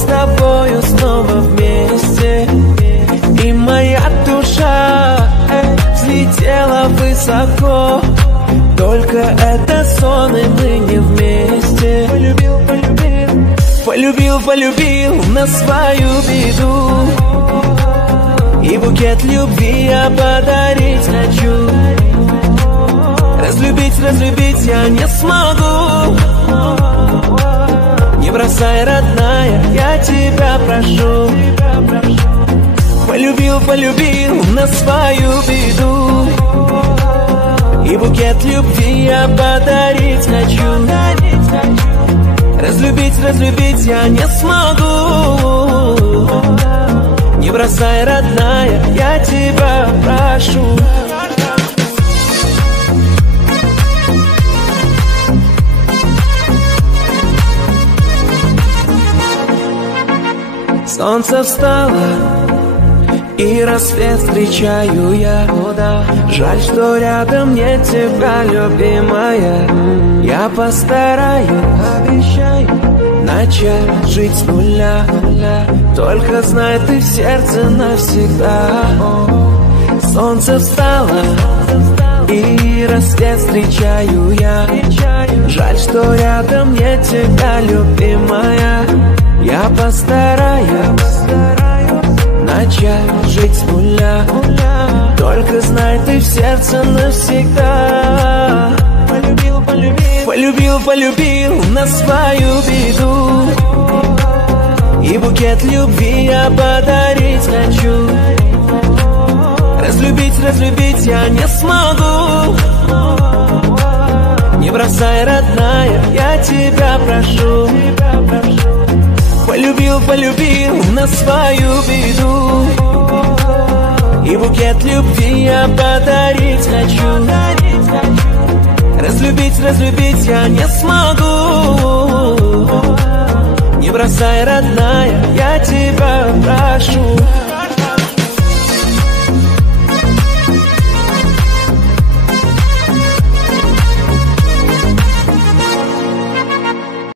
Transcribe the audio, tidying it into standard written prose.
с тобою снова вместе, и моя душа взлетела высоко. Только это сон, и мы не вместе. Полюбил на свою беду, и букет любви я подарить хочу. Разлюбить я не смогу. Не бросай, родная, я тебя прошу. Полюбил на свою беду, и букет любви я подарить хочу. Разлюбить я не смогу. Не бросай, родная, я тебя прошу. Солнце встало, и рассвет встречаю я. Жаль, что рядом нет тебя, любимая. Я постараюсь, обещаю, начать жить с нуля. Только знай, ты в сердце навсегда. Солнце встало, и рассвет встречаю я. Жаль, что рядом нет тебя, любимая. Я постараюсь начать жить с нуля. Только знай, ты в сердце навсегда. Полюбил на свою беду, и букет любви я подарить хочу. Разлюбить я не смогу. Не бросай, родная, я тебя прошу. Полюбил на свою беду, и букет любви я подарить хочу. Разлюбить я не смогу. Не бросай, родная, я тебя